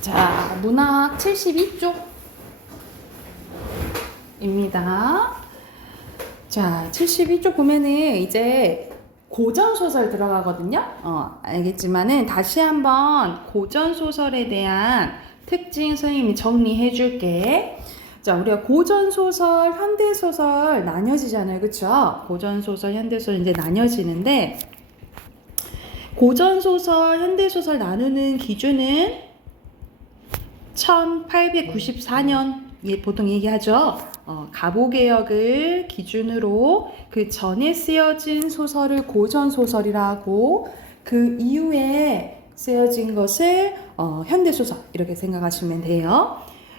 자, 문학 72쪽입니다. 자, 72쪽 보면은 이제 고전소설 들어가거든요. 알겠지만은 다시 한번 고전소설에 대한 특징 선생님이 정리해 줄게. 자, 우리가 고전소설, 현대소설 나뉘어지잖아요. 그쵸? 고전소설, 현대소설 이제 나뉘어지는데, 고전소설, 현대소설 나누는 기준은 1894년 보통 얘기하죠. 가보개혁을 기준으로 그 전에 쓰여진 소설을 고전소설이라고, 그 이후에 쓰여진 것을 현대소설 이렇게 생각하시면 돼요.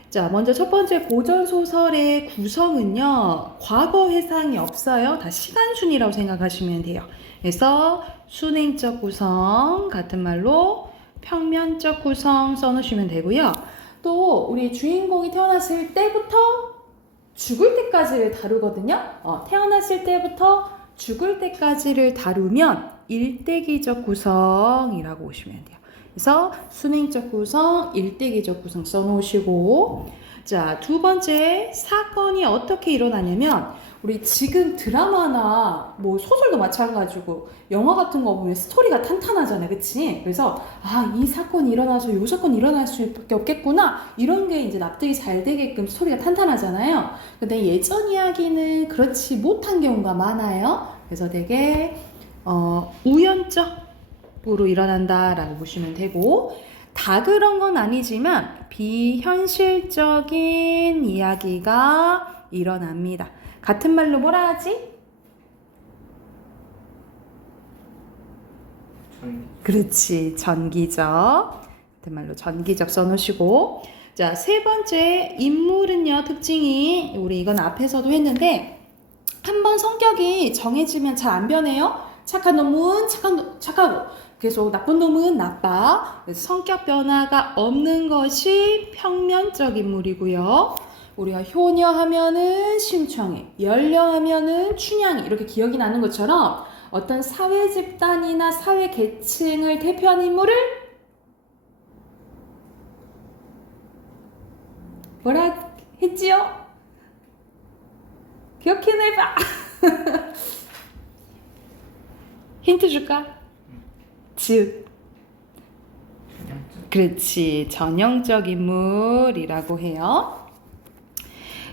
자, 먼저 첫 번째 고전소설의 구성은요, 과거 회상이 없어요. 다 시간순이라고 생각하시면 돼요. 그래서 순행적 구성, 같은 말로 평면적 구성 써놓으시면 되고요. 또 우리 주인공이 태어났을 때부터 죽을 때까지를 다루거든요. 태어났을 때부터 죽을 때까지를 다루면 일대기적 구성이라고 보시면 돼요. 그래서 순행적 구성, 일대기적 구성 써놓으시고, 자, 두 번째, 사건이 어떻게 일어나냐면, 우리 지금 드라마나 뭐 소설도 마찬가지고 영화 같은 거 보면 스토리가 탄탄하잖아요. 그치? 그래서 이 사건이 일어나서 요 사건이 일어날 수밖에 없겠구나, 이런 게 이제 납득이 잘 되게끔 스토리가 탄탄하잖아요. 근데 예전 이야기는 그렇지 못한 경우가 많아요. 그래서 되게 우연적으로 일어난다라고 보시면 되고, 다 그런 건 아니지만 비현실적인 이야기가 일어납니다. 같은 말로 뭐라 하지? 그렇지, 전기적. 같은 말로 전기적 써놓으시고, 자, 세 번째 인물은요, 특징이 우리 이건 앞에서도 했는데, 한번 성격이 정해지면 잘 안 변해요. 착한 놈은 착하고 계속 나쁜 놈은 나빠. 그래서 성격 변화가 없는 것이 평면적 인물이고요. 우리가 효녀 하면은 심청이, 연려 하면은 춘향이, 이렇게 기억이 나는 것처럼 어떤 사회 집단이나 사회 계층을 대표하는 인물을 뭐라 했지요? 기억해내봐. 힌트 줄까? 즉, 그렇지, 전형적 인물이라고 해요.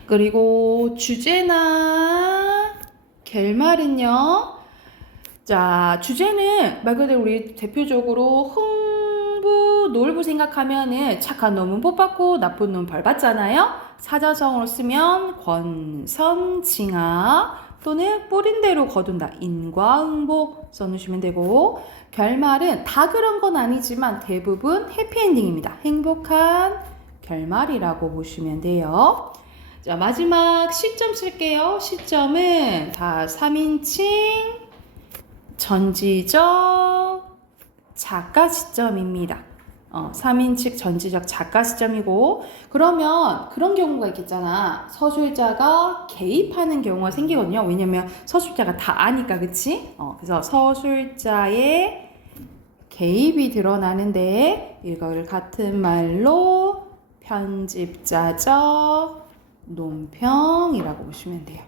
그리고 주제나 결말은요, 자, 주제는 말 그대로 우리 대표적으로 흥부, 놀부 생각하면은 착한 놈은 복 받고 나쁜 놈은 벌 받잖아요. 사자성어로 쓰면 권선징악 또는 뿌린 대로 거둔다, 인과응보 써놓으시면 되고, 결말은 다 그런 건 아니지만 대부분 해피엔딩입니다. 행복한 결말이라고 보시면 돼요. 자, 마지막 시점 쓸게요. 시점은 다 3인칭 전지적 작가 시점입니다. 3인칭 전지적 작가 시점이고, 그러면 그런 경우가 있겠잖아. 서술자가 개입하는 경우가 생기거든요. 왜냐면 서술자가 다 아니까, 그치? 그래서 서술자의 개입이 드러나는데, 이걸 같은 말로 편집자적 논평이라고 보시면 돼요.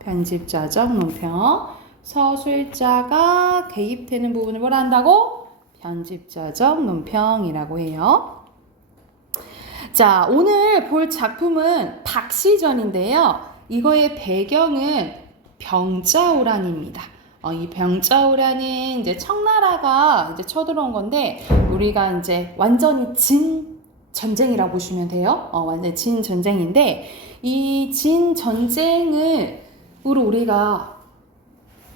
편집자적 논평. 서술자가 개입되는 부분을 뭐라 한다고? 편집자적 논평이라고 해요. 자, 오늘 볼 작품은 박시전인데요. 이거의 배경은 병자호란입니다. 이 병자호란은 이제 청나라가 이제 쳐들어온 건데, 우리가 이제 완전히 진 전쟁이라고 보시면 돼요. 완전 진 전쟁인데, 이 진 전쟁으로 우리가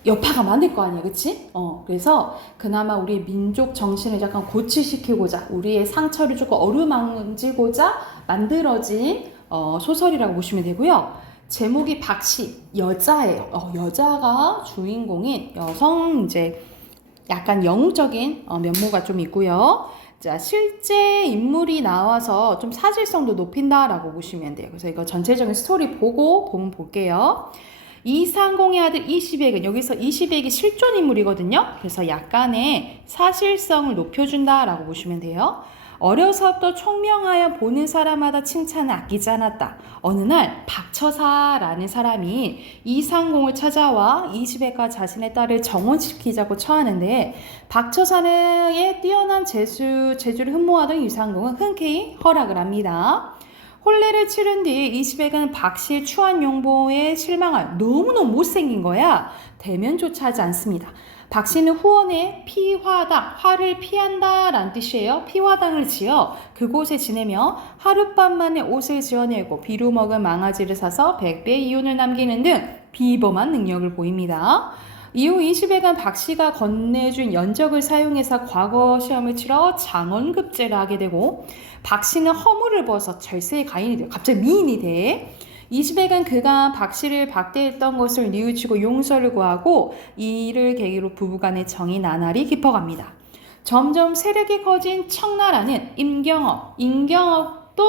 여파가 많을 거 아니에요. 그치? 그래서 그나마 우리 민족 정신을 약간 고취시키고자, 우리의 상처를 조금 어루만지고자 만들어진 소설이라고 보시면 되고요. 제목이 박시, 여자예요. 여자가 주인공인 여성, 이제 약간 영웅적인 면모가 좀 있고요. 자, 실제 인물이 나와서 좀 사실성도 높인다라고 보시면 돼요. 그래서 이거 전체적인 스토리 보면 볼게요. 이상공의 아들 이시백은 여기서 이시백이 실존 인물이거든요. 그래서 약간의 사실성을 높여준다라고 보시면 돼요. 어려서부터 총명하여 보는 사람마다 칭찬을 아끼지 않았다. 어느 날 박처사라는 사람이 이상공을 찾아와 이시백과 자신의 딸을 정혼시키자고 처하는데 박처사의 뛰어난 재주를 흠모하던 이상공은 흔쾌히 허락을 합니다. 혼례를 치른 뒤 이시백은 박씨의 추한 용보에 실망하여 너무너무 못생긴 거야. 대면조차 하지 않습니다. 박씨는 후원에 피화당, 화를 피한다 라는 뜻이에요. 피화당을 지어 그곳에 지내며 하룻밤 만에 옷을 지어내고 비루먹은 망아지를 사서 100배의 이윤을 남기는 등 비범한 능력을 보입니다. 이후 이시백은 박씨가 건네준 연적을 사용해서 과거 시험을 치러 장원급제를 하게 되고 박씨는 허물을 벗어 절세의 가인이 돼요. 갑자기 미인이 돼. 이시백은 그간 박씨를 박대했던 것을 뉘우치고 용서를 구하고 이를 계기로 부부간의 정이 나날이 깊어갑니다. 점점 세력이 커진 청나라는 임경업도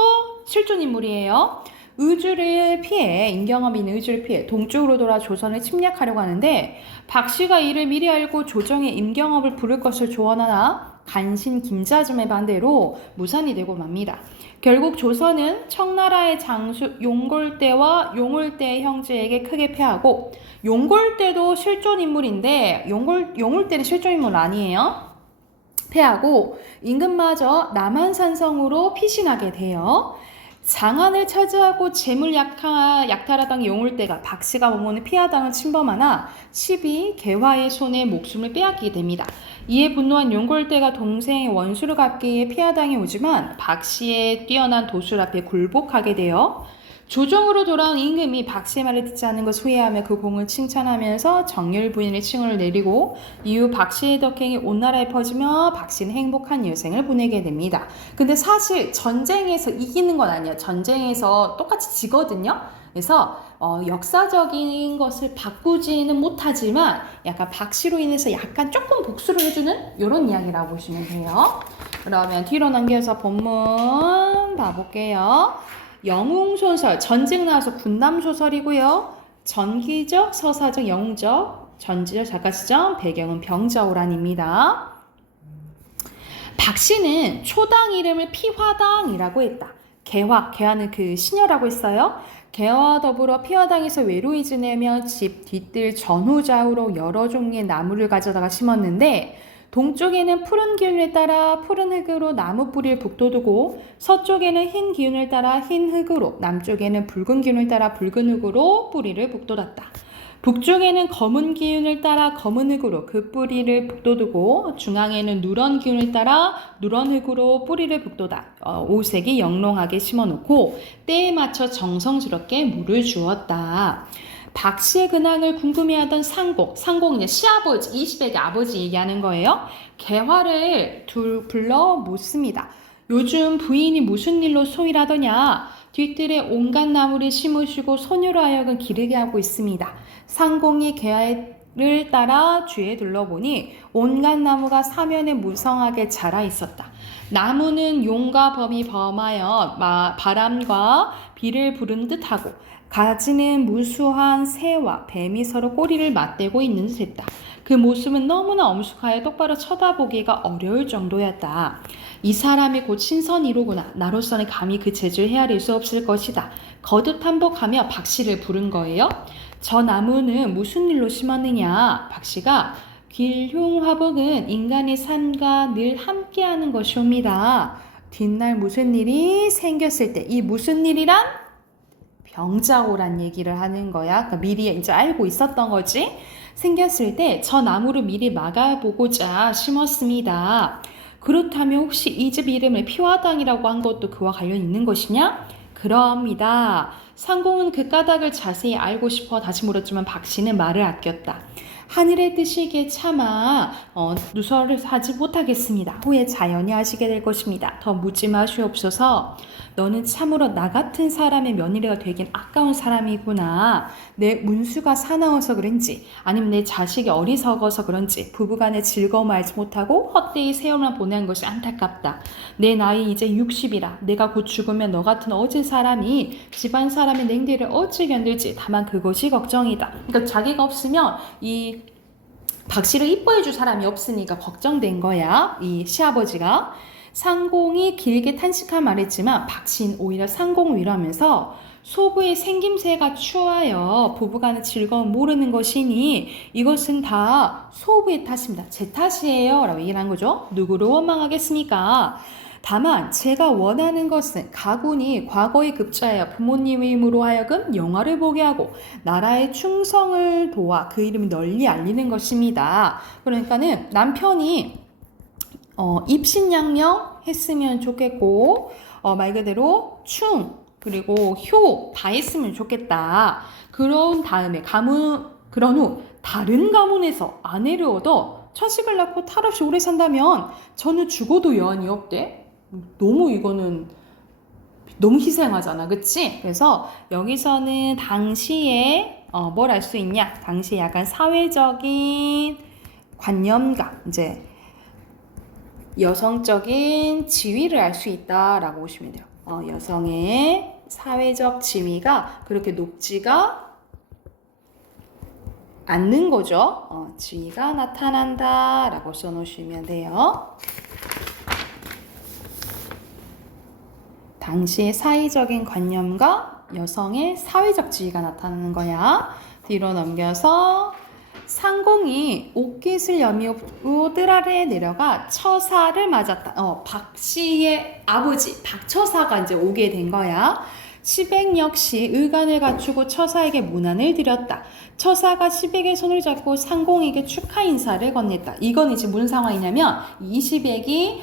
실존 인물이에요. 임경업이 의주를 피해 동쪽으로 돌아 조선을 침략하려고 하는데 박씨가 이를 미리 알고 조정에 임경업을 부를 것을 조언하나 간신 김자점의 반대로 무산이 되고 맙니다. 결국 조선은 청나라의 장수 용골대와 용울대의 형제에게 크게 패하고 용골대도 실존 인물인데 용울대는 실존 인물 아니에요. 패하고 임금마저 남한산성으로 피신하게 돼요. 장안을 차지하고 재물 약탈하던 용울대가 박씨가 머무는 피하당을 침범하나 시비 개화의 손에 목숨을 빼앗기게 됩니다. 이에 분노한 용골대가 동생의 원수를 갚기 위해 피하당에 오지만 박씨의 뛰어난 도술 앞에 굴복하게 되어 조정으로 돌아온 임금이 박씨의 말을 듣지 않은 것을 후회하며 그 공을 칭찬하면서 정열 부인의 칭호를 내리고 이후 박씨의 덕행이 온 나라에 퍼지며 박씨는 행복한 여생을 보내게 됩니다. 근데 사실 전쟁에서 이기는 건 아니에요. 전쟁에서 똑같이 지거든요. 그래서 역사적인 것을 바꾸지는 못하지만 약간 박씨로 인해서 약간 조금 복수를 해주는 이런 이야기라고 보시면 돼요. 그러면 뒤로 넘겨서 본문 봐볼게요. 영웅소설, 전쟁 나와서 군남소설이고요. 전기적, 서사적, 영웅적, 전지적, 작가시점, 배경은 병자호란입니다. 박씨는 초당 이름을 피화당이라고 했다. 개화는 그 시녀라고 했어요. 개화와 더불어 피화당에서 외로이 지내며 집 뒤뜰 전후좌우로 여러 종류의 나무를 가져다가 심었는데 동쪽에는 푸른 기운을 따라 푸른 흙으로 나무 뿌리를 북돋우고 서쪽에는 흰 기운을 따라 흰 흙으로 남쪽에는 붉은 기운을 따라 붉은 흙으로 뿌리를 북돋았다. 북쪽에는 검은 기운을 따라 검은 흙으로 그 뿌리를 북돋우고 중앙에는 누런 기운을 따라 누런 흙으로 뿌리를 북돋아 오색이 영롱하게 심어놓고 때에 맞춰 정성스럽게 물을 주었다. 박씨의 근황을 궁금해하던 상공은 이제 시아버지, 이시백의 아버지 얘기하는 거예요. 개화를 불러 묻습니다. 요즘 부인이 무슨 일로 소일하더냐? 뒤뜰에 온갖 나무를 심으시고 소녀로 하여금 기르게 하고 있습니다. 상공이 개화를 따라 주위에 둘러보니 온갖 나무가 사면에 무성하게 자라 있었다. 나무는 용과 범이 범하여 바람과 비를 부른 듯하고 가지는 무수한 새와 뱀이 서로 꼬리를 맞대고 있는 듯했다. 그 모습은 너무나 엄숙하여 똑바로 쳐다보기가 어려울 정도였다. 이 사람이 곧 신선이로구나. 나로서는 감히 그 재주를 헤아릴 수 없을 것이다. 거듭 반복하며 박씨를 부른 거예요. 저 나무는 무슨 일로 심었느냐? 박씨가 길흉화복은 인간의 삶과 늘 함께하는 것이옵니다. 뒷날 무슨 일이 생겼을 때 이 무슨 일이란? 병자호란 얘기를 하는 거야. 그러니까 미리 이제 알고 있었던 거지. 생겼을 때 저 나무를 미리 막아보고자 심었습니다. 그렇다면 혹시 이 집 이름을 피화당이라고 한 것도 그와 관련 있는 것이냐? 그러합니다. 상공은 그 까닭을 자세히 알고 싶어 다시 물었지만 박씨는 말을 아꼈다. 하늘의 뜻이기에 차마 누설을 하지 못하겠습니다. 후에 자연히 하시게 될 것입니다. 더 묻지 마시옵소서. 너는 참으로 나 같은 사람의 며느리가 되긴 아까운 사람이구나. 내 문수가 사나워서 그런지 아니면 내 자식이 어리석어서 그런지 부부간의 즐거움을 알지 못하고 헛되이 세월만 보내는 것이 안타깝다. 내 나이 이제 60이라 내가 곧 죽으면 너 같은 어진 사람이 집안 사람의 냉대를 어찌 견딜지 다만 그것이 걱정이다. 그러니까 자기가 없으면 이 박씨를 이뻐해 줄 사람이 없으니까 걱정된 거야. 이 시아버지가. 상공이 길게 탄식한 말했지만 박씨는 오히려 상공을 위로하면서 소부의 생김새가 추하여 부부간의 즐거움 모르는 것이니 이것은 다 소부의 탓입니다. 제 탓이에요 라고 얘기를 한 거죠. 누구를 원망하겠습니까? 다만 제가 원하는 것은 가군이 과거의 급자여 부모님의 힘으로 하여금 영화를 보게 하고 나라의 충성을 도와 그 이름을 널리 알리는 것입니다. 그러니까는 남편이 입신양명 했으면 좋겠고 말 그대로 그리고 효 다 했으면 좋겠다. 그런 후 다른 가문에서 아내를 얻어 처식을 낳고 탈없이 오래 산다면 저는 죽어도 여한이 없대. 이거는 너무 희생하잖아. 그치? 그래서 여기서는 당시에 뭘 알 수 있냐? 당시에 약간 사회적인 관념과 이제 여성적인 지위를 알 수 있다라고 보시면 돼요. 여성의 사회적 지위가 그렇게 높지가 않는 거죠. 지위가 나타난다라고 써놓으시면 돼요. 당시의 사회적인 관념과 여성의 사회적 지위가 나타나는 거야. 뒤로 넘겨서 상공이 옥깃을 여미고 뜰 아래에 내려가 처사를 맞았다. 박씨의 아버지 박처사가 이제 오게 된 거야. 시백 역시 의관을 갖추고 처사에게 문안을 드렸다. 처사가 시백의 손을 잡고 상공에게 축하 인사를 건넸다. 이건 이제 무슨 상황이냐면 이 시백이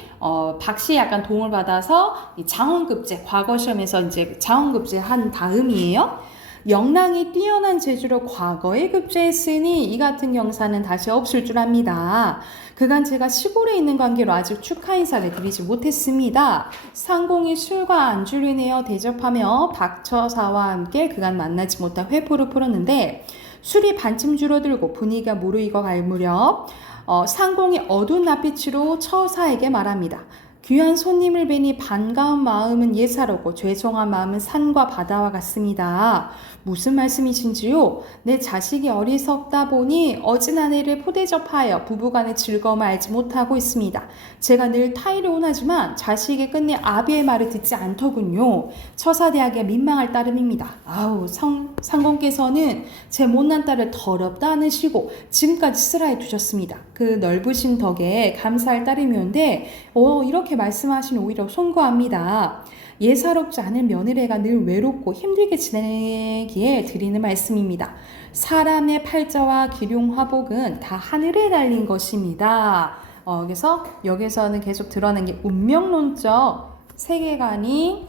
박씨의 약간 도움을 받아서 이 장원급제 과거 시험에서 이제 장원급제 한 다음이에요. 영랑이 뛰어난 재주로 과거에 급제했으니 이 같은 경사는 다시 없을 줄 압니다. 그간 제가 시골에 있는 관계로 아직 축하 인사를 드리지 못했습니다. 상공이 술과 안주를 인하여 대접하며 박처사와 함께 그간 만나지 못한 회포를 풀었는데 술이 반쯤 줄어들고 분위기가 무르익어 갈 무렵 상공이 어두운 낯빛으로 처사에게 말합니다. 귀한 손님을 뵈니 반가운 마음은 예사롭고 죄송한 마음은 산과 바다와 같습니다. 무슨 말씀이신지요? 내 자식이 어리석다 보니 어진 아내를 포대접하여 부부간의 즐거움을 알지 못하고 있습니다. 제가 늘 타의를 원하지만 자식이 끝내 아비의 말을 듣지 않더군요. 처사대하기가 민망할 따름입니다. 상공께서는 제 못난 딸을 더럽다 않으시고 지금까지 쓰라해 두셨습니다. 그 넓으신 덕에 감사할 따름이온데 이렇게 말씀하시면 오히려 송구합니다. 예사롭지 않은 며느리가 늘 외롭고 힘들게 지내기에 드리는 말씀입니다. 사람의 팔자와 기륭화복은 다 하늘에 달린 것입니다. 그래서 여기서는 계속 드러낸 게 운명론적 세계관이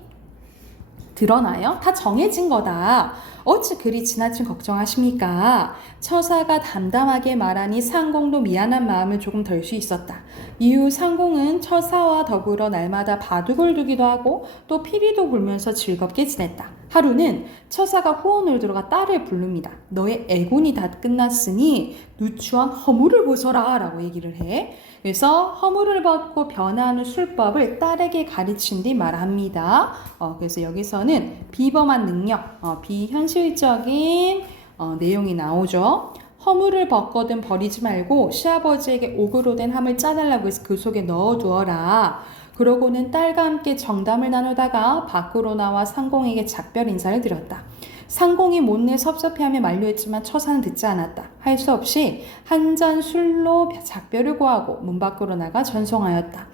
드러나요? 다 정해진 거다. 어찌 그리 지나친 걱정하십니까? 처사가 담담하게 말하니 상공도 미안한 마음을 조금 덜 수 있었다. 이후 상공은 처사와 더불어 날마다 바둑을 두기도 하고 또 피리도 불면서 즐겁게 지냈다. 하루는 처사가 호원을 들어가 딸을 부릅니다. 너의 애군이 다 끝났으니 누추한 허물을 벗어라 라고 얘기를 해. 그래서 허물을 벗고 변화하는 술법을 딸에게 가르친 뒤 말합니다. 그래서 여기서는 비범한 능력, 비현실적인 내용이 나오죠. 허물을 벗거든 버리지 말고 시아버지에게 옥으로 된 함을 짜달라고 해서 그 속에 넣어두어라. 그러고는 딸과 함께 정담을 나누다가 밖으로 나와 상공에게 작별 인사를 드렸다. 상공이 못내 섭섭해하며 만류했지만 처사는 듣지 않았다. 할 수 없이 한 잔 술로 작별을 고하고 문 밖으로 나가 전송하였다.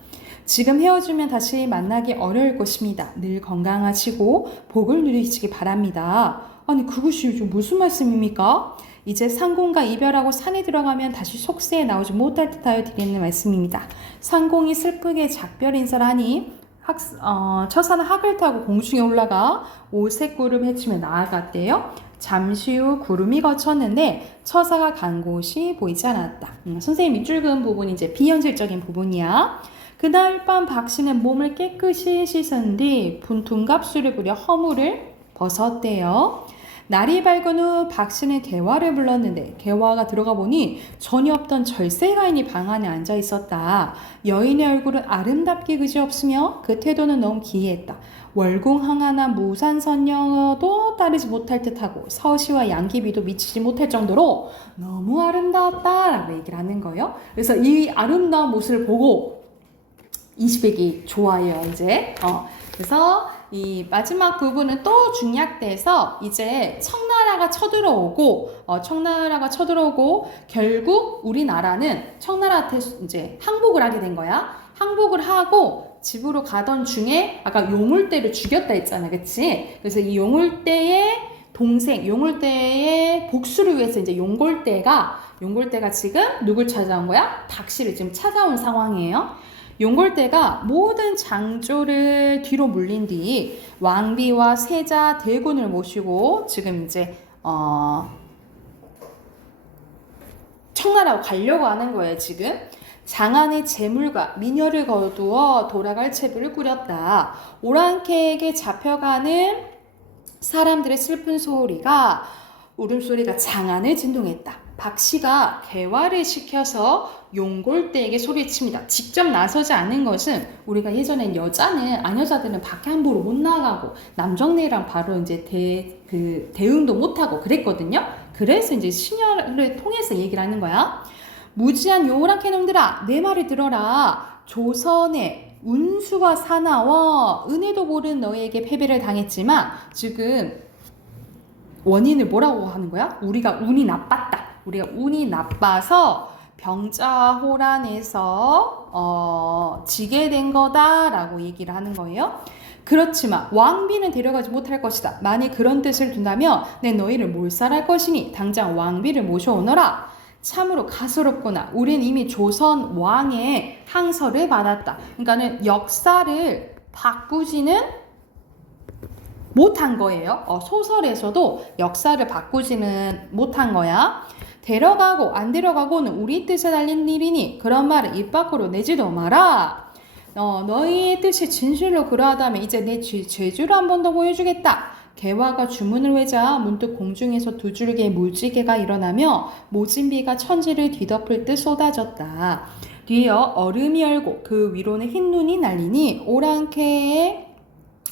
지금 헤어지면 다시 만나기 어려울 것입니다. 늘 건강하시고 복을 누리시기 바랍니다. 아니 그것이 무슨 말씀입니까? 이제 상공과 이별하고 산에 들어가면 다시 속세에 나오지 못할 듯하여 드리는 말씀입니다. 상공이 슬프게 작별 인사를 하니 처사는 학을 타고 공중에 올라가 오색구름 헤치며 나아갔대요. 잠시 후 구름이 거쳤는데 처사가 간 곳이 보이지 않았다. 선생님 밑줄 그은 부분이 이제 비현실적인 부분이야. 그날 밤 박씨는 몸을 깨끗이 씻은 뒤 둔갑술을 부려 허물을 벗었대요. 날이 밝은 후 박씨는 개화를 불렀는데 개화가 들어가 보니 전혀 없던 절세가인이 방 안에 앉아 있었다. 여인의 얼굴은 아름답기 그지없으며 그 태도는 너무 기이했다. 월궁항하나 무산선녀도 따르지 못할 듯하고 서시와 양귀비도 미치지 못할 정도로 너무 아름다웠다라고 얘기를 하는 거예요. 그래서 이 아름다운 모습을 보고 이시백이 좋아해요, 이제. 그래서 이 마지막 부분은 또 중약돼서 이제 청나라가 쳐들어오고 결국 우리나라는 청나라한테 이제 항복을 하게 된 거야. 항복을 하고 집으로 가던 중에 아까 용울대를 죽였다 했잖아, 그치? 그래서 이 용울대의 동생, 용울대의 복수를 위해서 이제 용골대가 지금 누굴 찾아온 거야? 박씨를 지금 찾아온 상황이에요. 용골대가 모든 장조를 뒤로 물린 뒤 왕비와 세자 대군을 모시고 지금 이제 청나라로 가려고 하는 거예요. 지금 장안의 재물과 미녀를 거두어 돌아갈 채비를 꾸렸다. 오랑캐에게 잡혀가는 사람들의 슬픈 소리가 울음소리가 장안을 진동했다. 박씨가 개화를 시켜서 용골대에게 소리칩니다. 직접 나서지 않은 것은 우리가 예전엔 아녀자들은 밖에 함부로 못 나가고 남정네랑 바로 이제 대응도 못하고 그랬거든요. 그래서 이제 신녀를 통해서 얘기를 하는 거야. 무지한 요랑캐 놈들아, 내 말을 들어라. 조선에 운수가 사나워 은혜도 모르는 너희에게 패배를 당했지만 지금 원인을 뭐라고 하는 거야? 우리가 운이 나빴다. 우리가 운이 나빠서 병자호란에서 지게 된 거다라고 얘기를 하는 거예요. 그렇지만 왕비는 데려가지 못할 것이다. 만일 그런 뜻을 둔다면 내 너희를 몰살할 것이니 당장 왕비를 모셔오너라. 참으로 가소롭구나. 우린 이미 조선 왕의 항서를 받았다. 그러니까는 역사를 바꾸지는 못한 거예요. 소설에서도 역사를 바꾸지는 못한 거야. 데려가고 안 데려가고는 우리 뜻에 달린 일이니 그런 말을 입 밖으로 내지도 마라. 너희의 뜻이 진실로 그러하다면 이제 내 죄주를 한 번 더 보여주겠다. 개화가 주문을 외자 문득 공중에서 두 줄기의 물지개가 일어나며 모진 비가 천지를 뒤덮을 듯 쏟아졌다. 뒤이어 얼음이 열고 그 위로는 흰 눈이 날리니 오랑캐의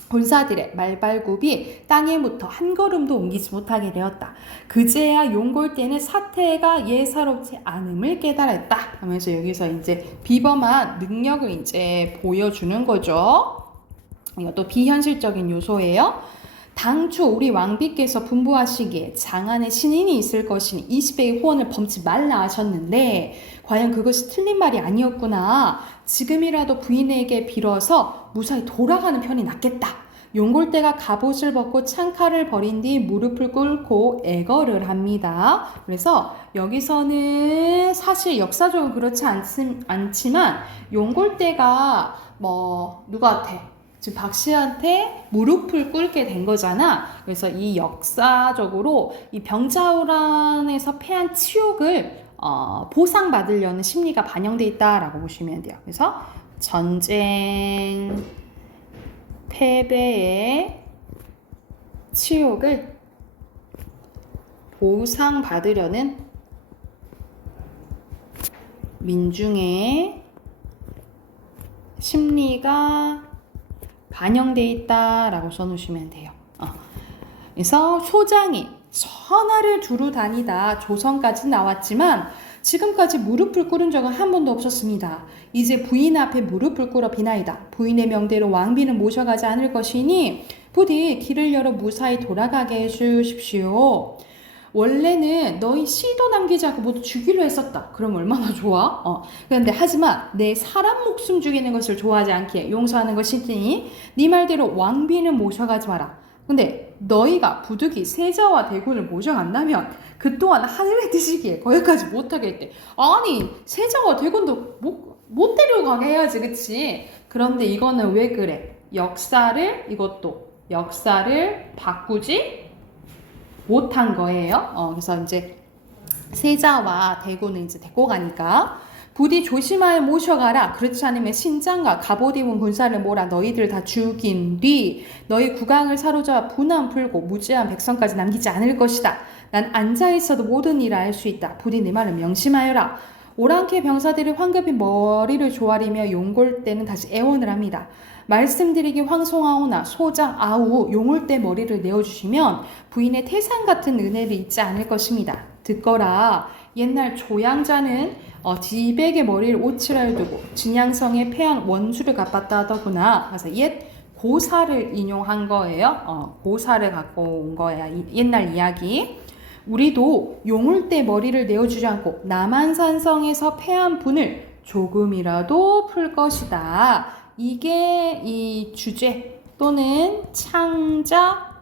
군사들의 말발굽이 땅에 묻어 한 걸음도 옮기지 못하게 되었다. 그제야 용골대는 사태가 예사롭지 않음을 깨달았다 하면서 여기서 이제 비범한 능력을 이제 보여주는 거죠. 이것도 비현실적인 요소예요. 당초 우리 왕비께서 분부하시기에 장안에 신인이 있을 것이니 20배의 후원을 범치 말라 하셨는데 과연 그것이 틀린 말이 아니었구나. 지금이라도 부인에게 빌어서 무사히 돌아가는 편이 낫겠다. 용골대가 갑옷을 벗고 창칼을 버린 뒤 무릎을 꿇고 애걸을 합니다. 그래서 여기서는 사실 역사적으로 그렇지 않지만 용골대가 누구한테? 지금 박씨한테 무릎을 꿇게 된 거잖아. 그래서 이 역사적으로 이 병자호란에서 패한 치욕을 보상받으려는 심리가 반영돼 있다라고 보시면 돼요. 그래서 전쟁 패배의 치욕을 보상받으려는 민중의 심리가 반영돼 있다라고 써놓으시면 돼요. 그래서 소장이 천하를 두루 다니다 조선까지 나왔지만 지금까지 무릎을 꿇은 적은 한 번도 없었습니다. 이제 부인 앞에 무릎을 꿇어 비나이다. 부인의 명대로 왕비는 모셔가지 않을 것이니 부디 길을 열어 무사히 돌아가게 해주십시오. 원래는 너희 씨도 남기지 않고 모두 죽이려 했었다. 그럼 얼마나 좋아? 그런데 하지만 내 사람 목숨 죽이는 것을 좋아하지 않기에 용서하는 것이니 네 말대로 왕비는 모셔가지 마라. 근데 너희가 부득이 세자와 대군을 모셔간다면 그 또한 하늘의 뜻이기에 거기까지 못하게 했대. 아니 세자와 대군도 못 데려가게 해야지, 그치? 그런데 이거는 왜 그래? 역사를 바꾸지 못한 거예요. 그래서 이제 세자와 대군을 이제 데리고 가니까. 부디 조심하여 모셔가라. 그렇지 않으면 신장과 갑옷 입은 군사를 몰아 너희들 다 죽인 뒤 너희 국왕을 사로잡아 분함 풀고 무지한 백성까지 남기지 않을 것이다. 난 앉아있어도 모든 일을 알 수 있다. 부디 내 말을 명심하여라. 오랑캐 병사들이 황급히 머리를 조아리며 용골대는 다시 애원을 합니다. 말씀드리기 황송하오나 소장 아우 용올대 머리를 내어주시면 부인의 태산 같은 은혜를 잊지 않을 것입니다. 듣거라. 옛날 조양자는 지백의 머리를 오칠하여 두고 진양성에 패한 원수를 갚았다 하더구나. 그래서 옛 고사를 인용한 거예요. 고사를 갖고 온 거야. 옛날 이야기. 우리도 용울대 머리를 내어주지 않고 남한산성에서 패한 분을 조금이라도 풀 것이다. 이게 이 주제 또는 창자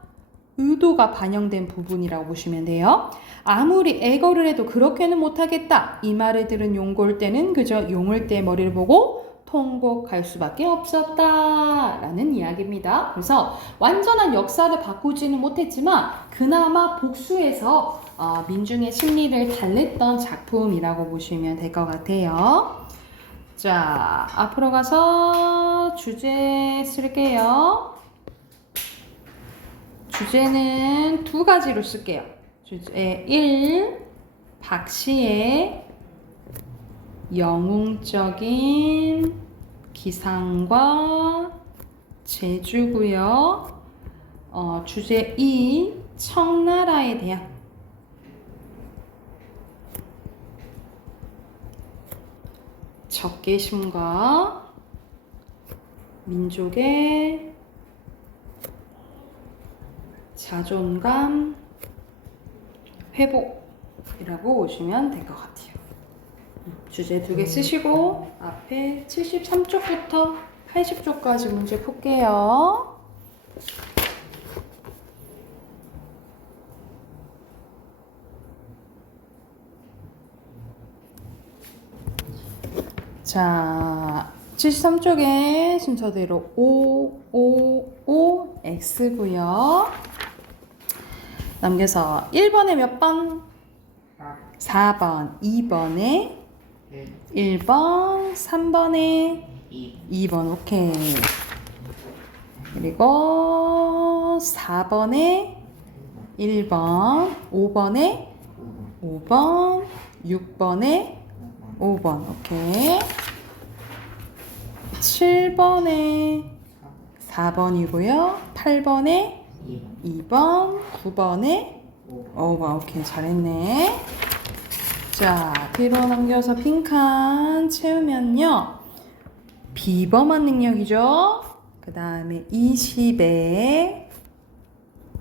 의도가 반영된 부분이라고 보시면 돼요. 아무리 애거를 해도 그렇게는 못하겠다. 이 말을 들은 용골대는 그저 용을대 머리를 보고 통곡할 수밖에 없었다 라는 이야기입니다. 그래서 완전한 역사를 바꾸지는 못했지만 그나마 복수해서 민중의 심리를 달랬던 작품이라고 보시면 될 것 같아요. 자, 앞으로 가서 주제 쓸게요. 주제는 두 가지로 쓸게요. 주제 1, 박씨의 영웅적인 기상과 제주고요. 주제 2, 청나라에 대한 적개심과 민족의 자존감 회복이라고 보시면 될 것 같아요. 주제 두 개 쓰시고 앞에 73쪽부터 80쪽까지 문제 풀게요. 자, 73쪽에 순서대로 O, O, O, X고요. 넘겨서 1번에 몇 번? 4번, 2번에 1번, 3번에 2번, 오케이. 그리고 4번에 1번, 5번에 5번, 6번에 5번, 오케이. 7번에 4번이고요. 8번에 2번, 9번에 5번, 오케이. 잘했네. 자, 뒤로 넘겨서 빈칸 채우면요. 비범한 능력이죠. 그 다음에 20에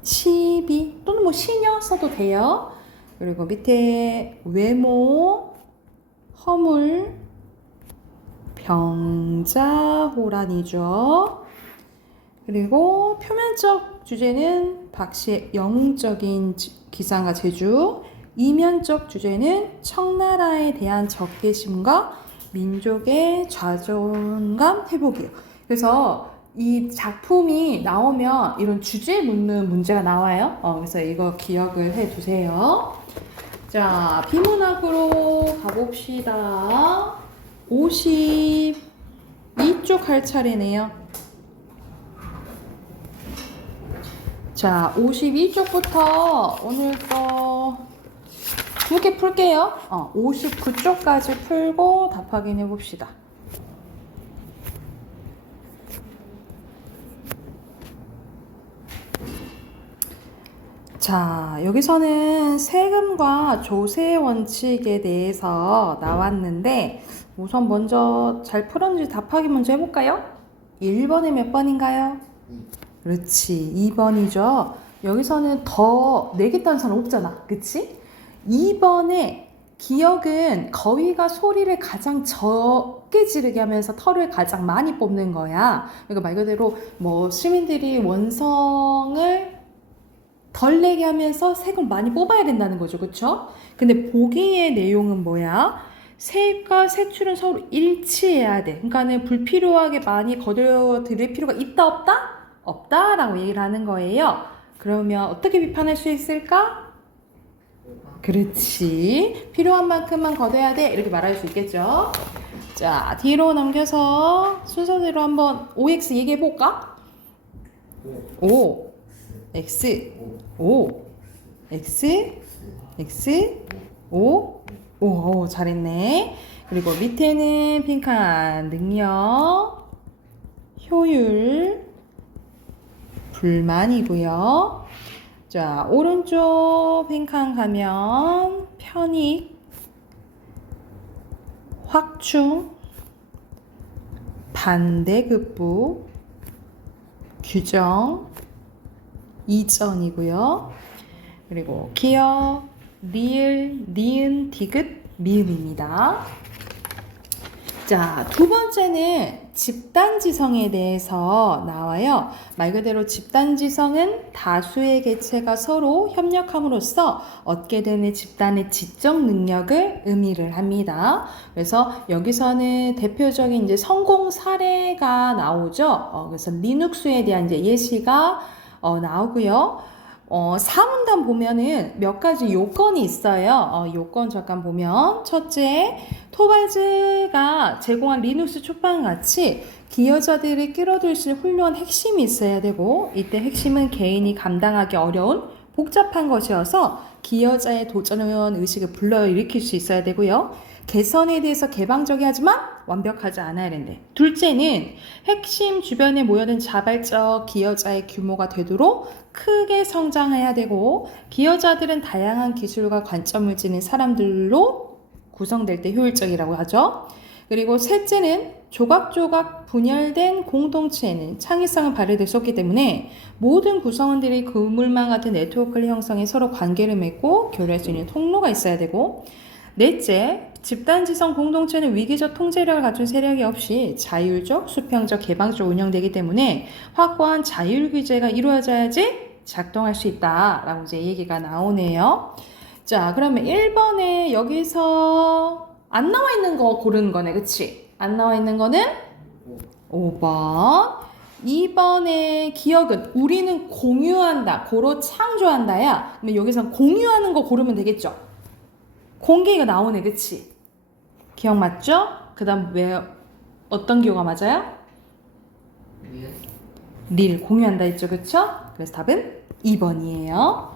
12 또는 뭐 시녀 써도 돼요. 그리고 밑에 외모, 허물, 병자호란이죠. 그리고 표면적 주제는 박씨의 영웅적인 기상과 재주, 이면적 주제는 청나라에 대한 적개심과 민족의 자존감 회복이에요. 그래서 이 작품이 나오면 이런 주제 묻는 문제가 나와요. 그래서 이거 기억을 해 두세요. 자, 비문학으로 가봅시다. 52쪽 할 차례네요. 자, 52쪽부터 오늘 거 두 개 풀게요. 59쪽까지 풀고 답 확인해 봅시다. 자, 여기서는 세금과 조세 원칙에 대해서 나왔는데 우선 먼저 잘 풀었는지 답하기 먼저 해볼까요? 1번에 몇 번인가요? 그렇지, 2번이죠. 여기서는 더 내겠다는 사람 없잖아, 그치? 2번에 기역은 거위가 소리를 가장 적게 지르게 하면서 털을 가장 많이 뽑는 거야. 그러니까 말 그대로 뭐 시민들이 원성을 덜 내게 하면서 세금 많이 뽑아야 된다는 거죠. 그쵸? 근데 보기의 내용은 뭐야? 세입과 세출은 서로 일치해야 돼. 그러니까는 불필요하게 많이 거들어 들일 필요가 있다 없다? 없다라고 얘기를 하는 거예요. 그러면 어떻게 비판할 수 있을까? 그렇지. 필요한 만큼만 걷어야 돼. 이렇게 말할 수 있겠죠. 자, 뒤로 넘겨서 순서대로 한번 OX 얘기해 볼까? O, X, O, X, X, O, 오, 잘했네. 그리고 밑에는 빈칸 능력, 효율, 불만이고요. 자, 오른쪽 빈칸 가면 편익, 확충, 반대급부, 규정, 이전이고요. 그리고 기억, 리을, 니은, 디귿, 미음입니다. 자, 두 번째는 집단지성에 대해서 나와요. 말 그대로 집단지성은 다수의 개체가 서로 협력함으로써 얻게 되는 집단의 지적 능력을 의미를 합니다. 그래서 여기서는 대표적인 이제 성공 사례가 나오죠. 그래서 리눅스에 대한 이제 예시가 나오고요. 사문단 보면은 몇 가지 요건이 있어요. 요건 잠깐 보면 첫째, 토발즈가 제공한 리눅스 초판 같이 기여자들을 끌어들일 수 있는 훌륭한 핵심이 있어야 되고, 이때 핵심은 개인이 감당하기 어려운 복잡한 것이어서 기여자의 도전 의식을 불러일으킬 수 있어야 되고요. 개선에 대해서 개방적이 하지만 완벽하지 않아야 되는데, 둘째는 핵심 주변에 모여든 자발적 기여자의 규모가 되도록 크게 성장해야 되고, 기여자들은 다양한 기술과 관점을 지닌 사람들로 구성될 때 효율적이라고 하죠. 그리고 셋째는 조각조각 분열된 공동체에는 창의성을 발휘될 수 없기 때문에 모든 구성원들이 그물망 같은 네트워크를 형성해 서로 관계를 맺고 교류할 수 있는 통로가 있어야 되고, 넷째, 집단지성 공동체는 위기적 통제력을 갖춘 세력이 없이 자율적, 수평적, 개방적 운영되기 때문에 확고한 자율 규제가 이루어져야지 작동할 수 있다라고 이제 얘기가 나오네요. 자, 그러면 1번에 여기서 안 나와 있는 거 고르는 거네, 그치? 안 나와 있는 거는 5번. 2번의 기억은 우리는 공유한다, 고로 창조한다야. 그러면 여기서 공유하는 거 고르면 되겠죠? 공개가 나오네, 그치? 기억 맞죠? 그 다음 왜 어떤 기호가 맞아요? 릴, 공유한다 했죠, 그쵸? 그래서 답은 2번이에요.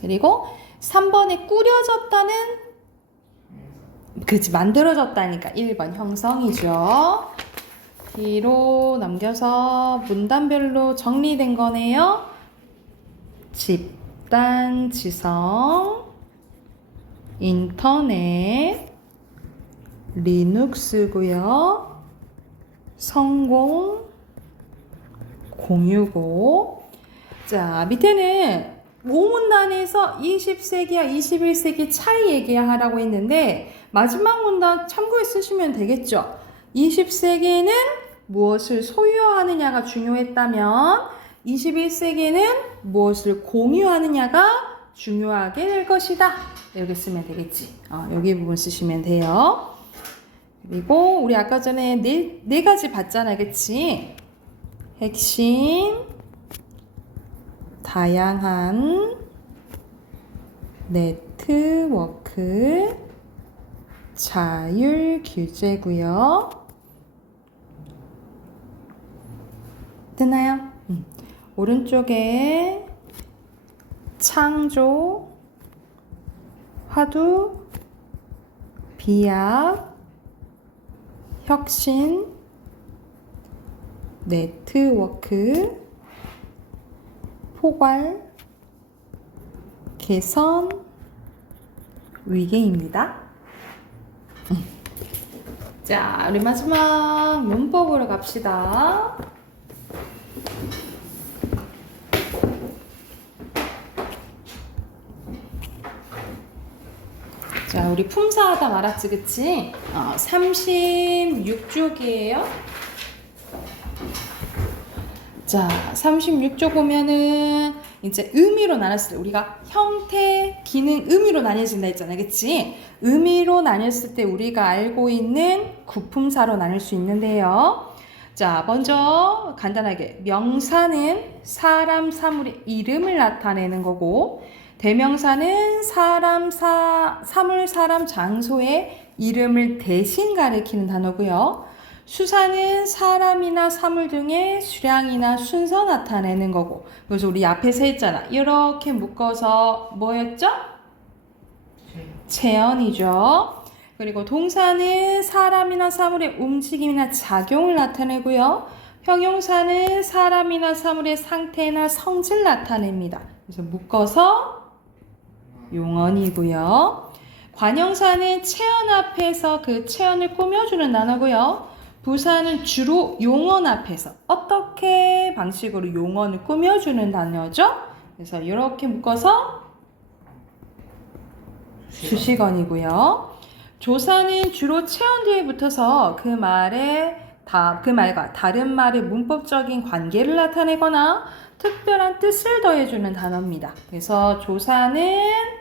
그리고 3번에 꾸려졌다는, 그치, 만들어졌다니까 1번 형성이죠. 뒤로 넘겨서 문단별로 정리된 거네요. 집단, 지성, 인터넷, 리눅스고요. 성공, 공유고. 자, 밑에는 모문단에서 20세기와 21세기 차이 얘기하라고 했는데 마지막 문단 참고해 쓰시면 되겠죠. 20세기에는 무엇을 소유하느냐가 중요했다면 21세기에는 무엇을 공유하느냐가 중요하게 될 것이다. 이렇게 쓰면 되겠지. 여기 부분 쓰시면 돼요. 그리고 우리 아까 전에 네 가지 봤잖아, 그치? 핵심, 다양한 네트워크, 자율 규제고요. 됐나요? 오른쪽에 창조, 화두, 비약, 혁신, 네트워크, 포괄, 개선, 위계입니다. 자, 우리 마지막 문법으로 갑시다. 자, 우리 품사하다 말았지, 그치? 36쪽이에요. 자, 36쪽 보면은 이제 의미로 나눴을 때 우리가 형태, 기능, 의미로 나뉘어진다 했잖아, 그치? 의미로 나눴을 때 우리가 알고 있는 구품사로 나눌 수 있는데요. 자, 먼저 간단하게 명사는 사람, 사물의 이름을 나타내는 거고, 대명사는 사물, 사람, 장소의 이름을 대신 가리키는 단어고요. 수사는 사람이나 사물 등의 수량이나 순서 나타내는 거고. 그래서 우리 앞에서 했잖아. 이렇게 묶어서 뭐였죠? 체언이죠. 그리고 동사는 사람이나 사물의 움직임이나 작용을 나타내고요. 형용사는 사람이나 사물의 상태나 성질 나타냅니다. 그래서 묶어서 용언이고요. 관형사는 체언 앞에서 그 체언을 꾸며주는 단어고요. 부사는 주로 용언 앞에서 어떻게 방식으로 용언을 꾸며주는 단어죠. 그래서 이렇게 묶어서 주식언이고요. 조사는 주로 체언 뒤에 붙어서 그 말과 다른 말의 문법적인 관계를 나타내거나 특별한 뜻을 더해주는 단어입니다. 그래서 조사는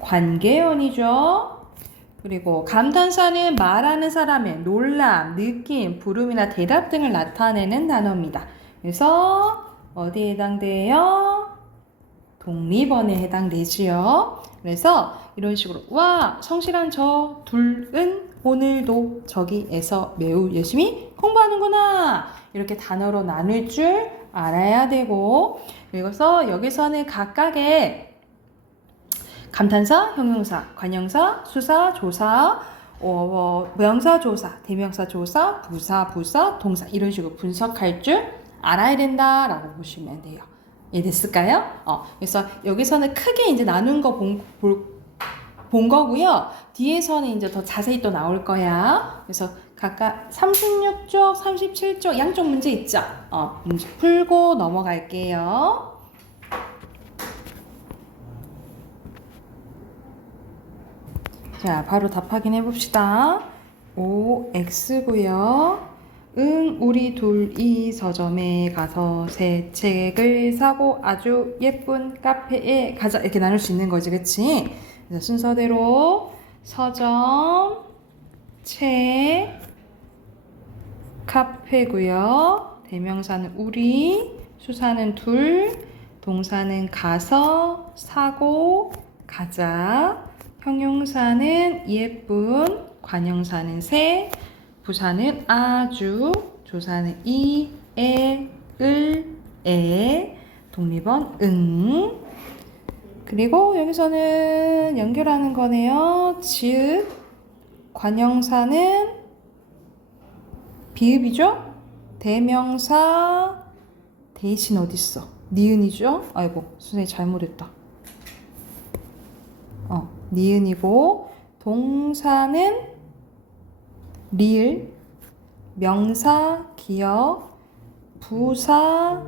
관계언이죠. 그리고 감탄사는 말하는 사람의 놀람, 느낌, 부름이나 대답 등을 나타내는 단어입니다. 그래서 어디에 해당돼요? 독립언에 해당되지요. 그래서 이런 식으로 와 성실한 저 둘은 오늘도 저기에서 매우 열심히 공부하는구나 이렇게 단어로 나눌 줄 알아야 되고 그래서 여기서는 각각의 감탄사, 형용사, 관형사, 수사, 조사, 명사, 조사, 대명사, 조사, 부사, 동사 이런 식으로 분석할 줄 알아야 된다라고 보시면 돼요. 이해됐을까요? 그래서 여기서는 크게 이제 나눈 거 본 거고요. 뒤에서는 이제 더 자세히 또 나올 거야. 그래서 각각 36쪽, 37쪽 양쪽 문제 있죠? 문제 풀고 넘어갈게요. 자, 바로 답 확인해 봅시다. OX고요. 우리 둘이 서점에 가서 새 책을 사고 아주 예쁜 카페에 가자. 이렇게 나눌 수 있는 거지, 그치? 그래서 순서대로 서점, 책, 카페고요. 대명사는 우리, 수사는 둘, 동사는 가서, 사고, 가자. 형용사는 예쁜, 관형사는 새, 부사는 아주, 조사는 에, 독립언 응. 그리고 여기서는 연결하는 거네요. 즉, 관형사는 비읍이죠? 대명사 대신 어딨어? 니은이죠? 아이고, 선생님 잘못했다. 니은이고, 동사는 리을, 명사 기억, 부사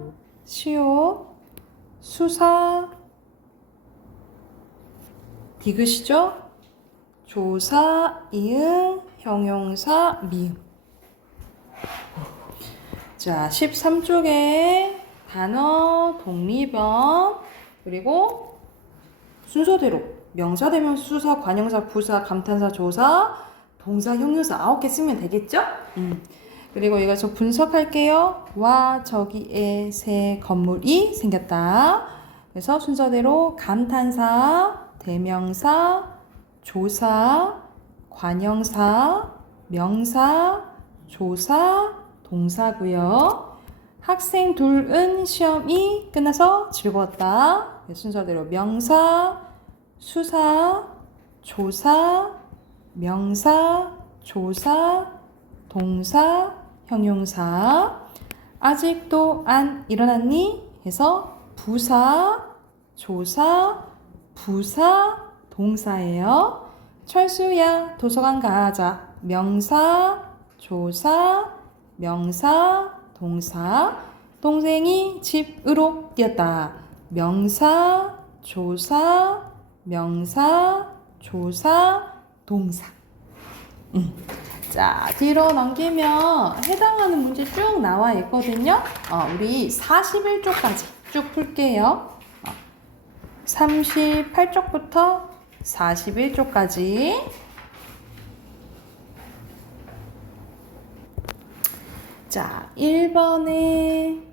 시옷, 수사 디귿이죠? 조사 이응, 형용사 미음. 자, 13쪽에 단어 독립언 그리고 순서대로 명사, 대명사, 수사, 관형사, 부사, 감탄사, 조사, 동사, 형용사 9개 쓰면 되겠죠? 그리고 이거 좀 분석할게요. 와, 저기에 새 건물이 생겼다. 그래서 순서대로 감탄사, 대명사, 조사, 관형사, 명사, 조사, 동사고요. 학생 둘은 시험이 끝나서 즐거웠다. 순서대로 명사, 수사, 조사, 명사, 조사, 동사, 형용사. 아직도 안 일어났니? 해서 부사, 조사, 부사, 동사예요. 철수야, 도서관 가자. 명사, 조사, 명사, 동사. 동생이 집으로 뛰었다. 명사, 조사, 명사, 조사, 동사. 자, 뒤로 넘기면 해당하는 문제 쭉 나와 있거든요. 우리 41쪽까지 쭉 풀게요. 38쪽부터 41쪽까지. 자, 1번에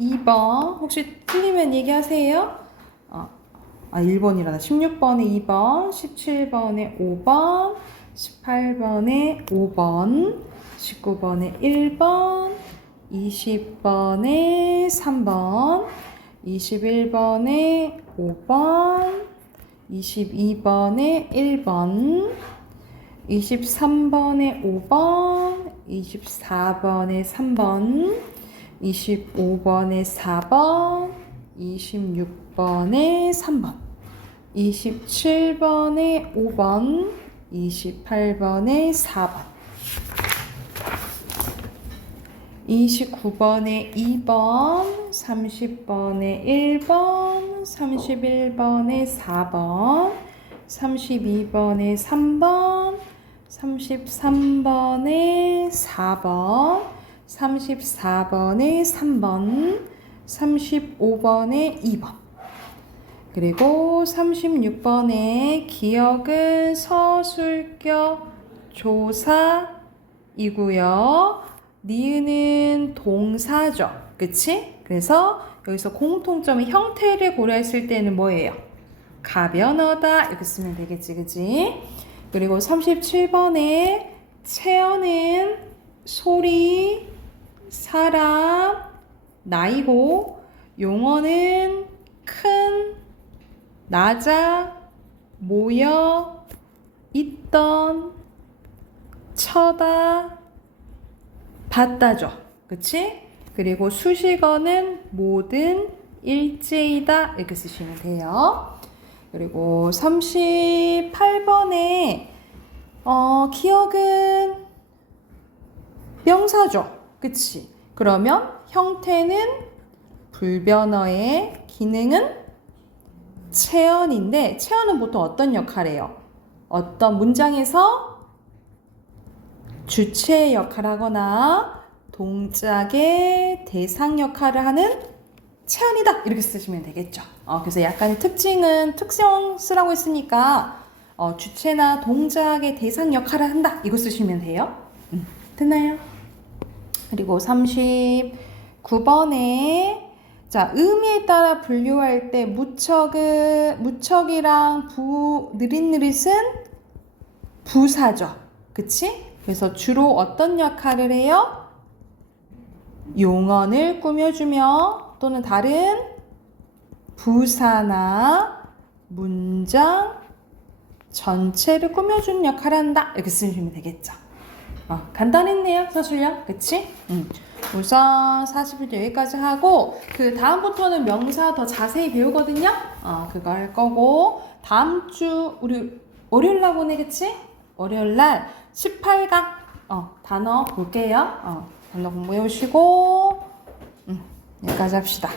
2번 혹시 틀리면 얘기하세요. 1번이라나. 16번에 2번, 17번에 5번, 18번에 5번, 19번에 1번, 20번에 3번, 21번에 5번, 22번에 1번, 23번에 5번, 24번에 3번, 25번에 4번, 26번에 3번, 27번에 5번, 28번에 4번, 29번에 2번, 30번에 1번, 31번에 4번, 32번에 3번, 33번에 4번, 34번에 3번, 35번에 2번. 그리고 36번에 기억은 서술격 조사이고요. 니은은 동사죠. 그치? 그래서 여기서 공통점의 형태를 고려했을 때는 뭐예요? 가변어다. 이렇게 쓰면 되겠지. 그치? 그리고 37번에 체어는 소리, 사람, 나이고 용어는 큰, 낮아, 모여, 있던, 쳐다, 봤다죠. 그치? 그리고 수식어는 모든, 일제이다. 이렇게 쓰시면 돼요. 그리고 38번에 기억은 명사죠. 그치? 그러면 형태는 불변어의 기능은 체언인데 체언은 보통 어떤 역할을 해요? 어떤 문장에서 주체 역할을 하거나 동작의 대상 역할을 하는 체언이다. 이렇게 쓰시면 되겠죠. 그래서 약간의 특성 쓰라고 했으니까 주체나 동작의 대상 역할을 한다. 이거 쓰시면 돼요. 됐나요? 그리고 39번에 자, 의미에 따라 분류할 때 무척이랑 느릿느릿은 부사죠. 그치? 그래서 주로 어떤 역할을 해요? 용언을 꾸며주며 또는 다른 부사나 문장 전체를 꾸며주는 역할을 한다. 이렇게 쓰시면 되겠죠. 간단했네요. 서술형. 그치? 우선 40일 여기까지 하고 그 다음부터는 명사 더 자세히 배우거든요. 그거 할 거고 다음 주 우리 월요일날 보내. 그치? 월요일날 18강 단어 볼게요. 단어 공부해 오시고 여기까지 합시다.